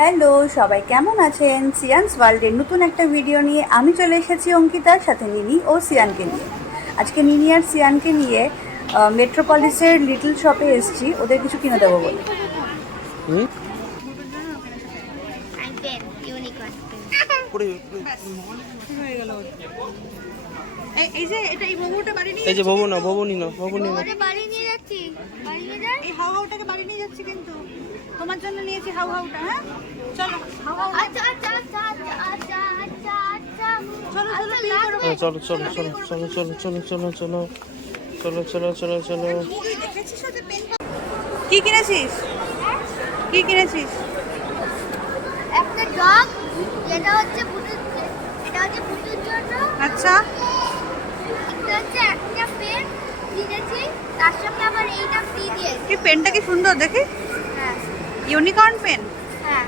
Hello, সবাই কেমন আছেন? সিয়ানস ওয়ার্ল্ডের নতুন একটা ভিডিও নিয়ে আমি চলে এসেছি অঙ্কিতার সাথে নিনি ও সিয়ানকে নিয়ে। আজকে নিনি আর সিয়ানকে নিয়ে মেট্রোপলিসের লিটল শপে এসেছি ওদের কিছু কিনে দেবো বলে। হুম পেন ইউনিকর্ন হয়ে গেল। এই যে এটা এই ববুটা বাড়ি নিয়ে এই যে ভবন ভবনী না ভবনী না ওরে বাড়ি নিয়ে যাচ্ছি বাড়ি নিয়ে যাই এই হাউ হাউটাকে বাড়ি নিয়ে যাচ্ছি, কিন্তু তোমার জন্য নিয়েছি হাউ হাউটা। হ্যাঁ চলো হাউ হাউ আচ্ছা আচ্ছা আচ্ছা আচ্ছা আচ্ছা আচ্ছা চলো চলো চলো চলো চলো চলো চলো চলো চলো চলো চলো চলো চলো চলো দেখেছিস ওদের পেন? কি কিনেছিস? কি কিনেছিস? একটা ডগ এটা হচ্ছে বুটুর এটা হচ্ছে বুটুর জন্য আচ্ছা এটা হচ্ছে একটা পেন কিনেছি তার সঙ্গে আবার এইটা ফ্রি দিয়েছে এই পেনটা কি সুন্দর দেখি, হ্যাঁ ইউনিকর্ন পেন। হ্যাঁ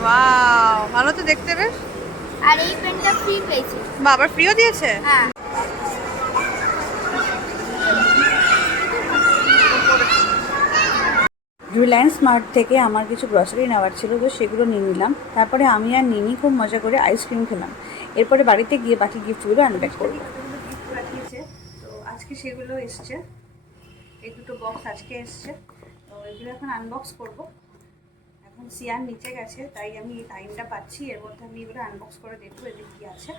ওয়াও, ভালো তো দেখতে বেশ। আর এই পেনটা ফ্রি পেয়েছি বাবার প্রিয় দিয়েছে। হ্যাঁ রিলায়েন্স মার্ট থেকে আমার কিছু গ্রসারি নেওয়ার ছিল, তো সেগুলো নিয়ে নিলাম। তারপরে আমি আর নিনি খুব মজা করে আইসক্রিম খেলাম। এরপরে বাড়িতে গিয়ে বাকি গিফটগুলো আনপ্যাক করবো। গিফট পাঠিয়েছে, তো আজকে সেগুলো এসছে। এই দুটো বক্স আজকে এসছে, তো এগুলো এখন আনবক্স করব। এখন সিয়ান নিচে গেছে, তাই আমি এই টাইমটা পাচ্ছি, এর মধ্যে আমি এগুলো আনবক্স করে দেখবো এদের কী আছে,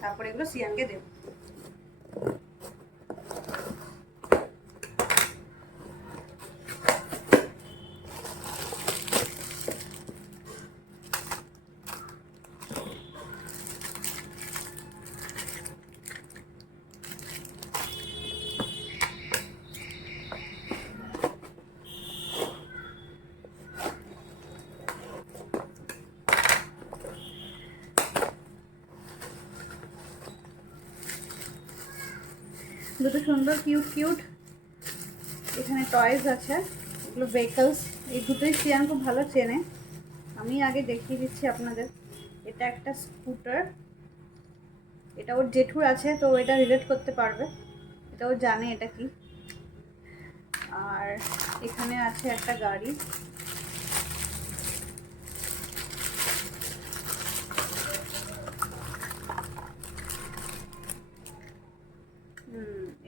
তারপরে এগুলো সিয়ানকে দেবো। দুটো সুন্দর কিউট কিউট এখানে টয়েস আছে, এগুলো ভেহিকলস। এই দুটোই সিয়ান খুব ভালো চেনে, আমি আগে দেখিয়ে দিচ্ছি আপনাদের। এটা একটা স্কুটার, এটা ওর জেঠুর আছে, তো এটা রিলেট করতে পারবে, এটা ও জানে এটা কি। আর এখানে আছে একটা গাড়ি,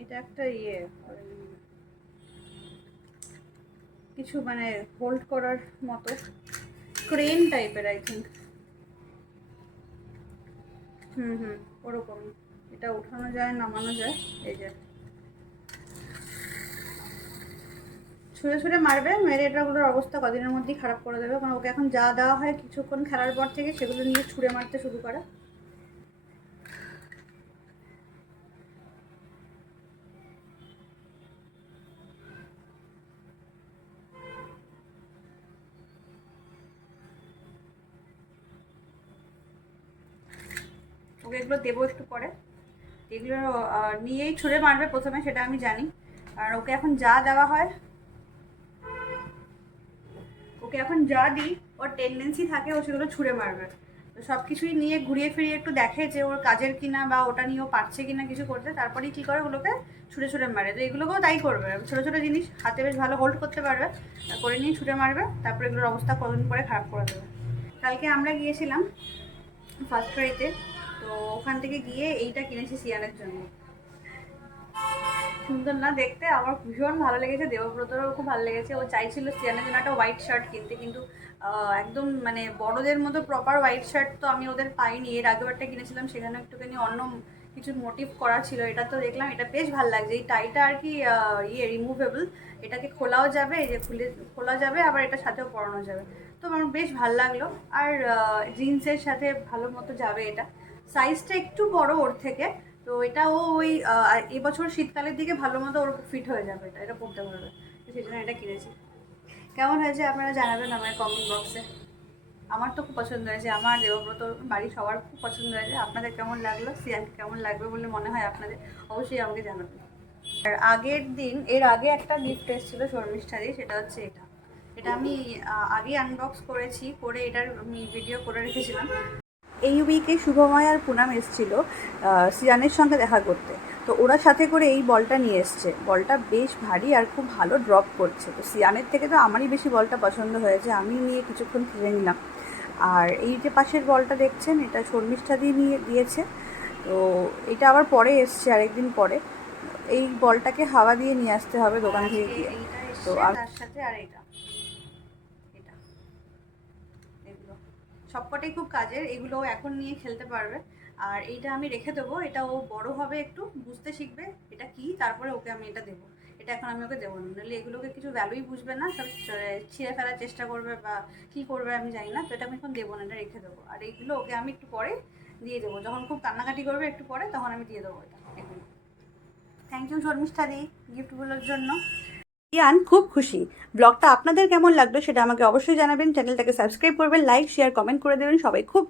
এটা একটা কিছু মানে হোল্ড করার মতো ক্রেন টাইপের, আই থিঙ্ক। ওরকমই, এটা উঠানো যায় নামানো যায়। এই যে ছুঁড়ে ছুঁড়ে মারবে, মেরে এটাগুলোর অবস্থা কদিনের মধ্যেই খারাপ করে দেবে, কারণ ওকে এখন যা দেওয়া হয় কিছুক্ষণ খেলার পর থেকে সেগুলো নিয়ে ছুঁড়ে মারতে শুরু করে। ওকে এগুলো দেবো একটু পরে, এগুলো নিয়েই ছুঁড়ে মারবে প্রথমে, সেটা আমি জানি। আর ওকে এখন যা দেওয়া হয়, ওকে এখন যা দিই ওর টেন্ডেন্সি থাকে ও সেগুলো ছুঁড়ে মারবে। তো সব কিছুই নিয়ে ঘুরিয়ে ফিরিয়ে একটু দেখে যে ওর কাজের কিনা বা ওটা নিয়ে ও পারছে কিনা কিছু করতে, তারপরেই কী করে ওগুলোকে ছুঁড়ে ছুঁড়ে মারে। তো এগুলোকেও তাই করবে, ছোটো ছোটো জিনিস হাতে বেশ ভালো হোল্ড করতে পারবে, করে নিয়ে ছুঁড়ে মারবে, তারপরে এগুলোর অবস্থা কদিন পরে খারাপ করে দেবে। কালকে আমরা গিয়েছিলাম ফার্স্ট ক্রাইতে, তো ওখান থেকে গিয়ে এইটা কিনেছি সিয়ানের জন্য। সুন্দর না দেখতে? আমার ভীষণ ভালো লেগেছে, দেবব্রতরও খুব ভালো লেগেছে। ও চাইছিল সিয়ানের জন্য একটা হোয়াইট শার্ট কিনতে, কিন্তু একদম মানে বড়দের মতো প্রপার হোয়াইট শার্ট তো আমি ওদের পাইনি। এর আগেও একটা কিনেছিলাম, সেখানে একটুখানি অন্য কিছু মোটিভ করা ছিল। এটা তো দেখলাম এটা বেশ ভালো লাগছে, এই টাইটা আর কি রিমুভেবল, এটাকে খোলাও যাবে, এই যে খোলা যাবে, আবার এটার সাথেও পরানো যাবে। তো আমার বেশ ভালো লাগলো, আর জিন্সের সাথে ভালো মতো যাবে এটা। সাইজটা একটু বড় ওর থেকে, তো এটা ও ওই এবছর শীতকালের দিকে ভালো মতো ওর ফিট হয়ে যাবে, এটা এটা পরতে পারবে, তো সেই জন্য এটা কিনেছি। কেমন হয়েছে আপনারা জানাবেন আমার কমেন্ট বক্সে। আমার তো খুব পছন্দ হয়েছে, আমার দেবব্রত বাড়ির সবার খুব পছন্দ হয়েছে। আপনাদের কেমন লাগলো, সিয়ানকে কেমন লাগবে বলে মনে হয় আপনাদের, অবশ্যই আমাকে জানাবেন। আর আগের দিন এর আগে একটা গিফট এসেছিলো শর্মিষ্ঠাদি, সেটা হচ্ছে এটা। এটা আমি আগে আনবক্স করেছি, করে এটার আমি ভিডিও করে রেখেছিলাম। এই উইকে শুভময় আর পুনাম এসেছিল সিয়ানের সঙ্গে দেখা করতে, তো ওরা সাথে করে এই বলটা নিয়ে এসছে। বলটা বেশ ভারী আর খুব ভালো ড্রপ করছে। তো সিয়ানের থেকে তো আমারই বেশি বলটা পছন্দ হয়েছে, আমি নিয়ে কিছুক্ষণ খেলে নিলাম। আর এই যে পাশের বলটা দেখছেন, এটা শর্মিষ্ঠা দিয়ে দিয়েছে। তো এটা আবার পরে এসছে, আরেকদিন পরে। এই বলটাকে হাওয়া দিয়ে নিয়ে আসতে হবে দোকান থেকে গিয়ে। তো তার সাথে আর এটা এগুলো সবকটাই খুব কাজের, এগুলো এখন নিয়ে খেলতে পারবে। আর এইটা আমি রেখে দেবো, এটা ও বড় হবে, একটু বুঝতে শিখবে এটা কি, তারপরে ওকে আমি এটা দেবো। এটা এখন আমি ওকে দেবো না, নাহলে এগুলোকে কিছু ভ্যালুই বুঝবে না, সব ছিঁড়ে ফেলার চেষ্টা করবে বা কী করবে আমি জানি না। তো এটা আমি এখন দেবো না, এটা রেখে দেবো। আর এইগুলো ওকে আমি একটু পরে দিয়ে দেবো, যখন খুব কান্নাকাটি করবে একটু পরে, তখন আমি দিয়ে দেবো এটা এগুলো। থ্যাংক ইউ শর্মিষ্ঠা দি গিফটগুলোর জন্য। ইয়ান খুব খুশি। ব্লগটা আপনাদের কেমন লাগলো সেটা আমাকে অবশ্যই জানাবেন। চ্যানেলটাকে সাবস্ক্রাইব করবেন, লাইক শেয়ার কমেন্ট করে দেবেন। সবাই খুব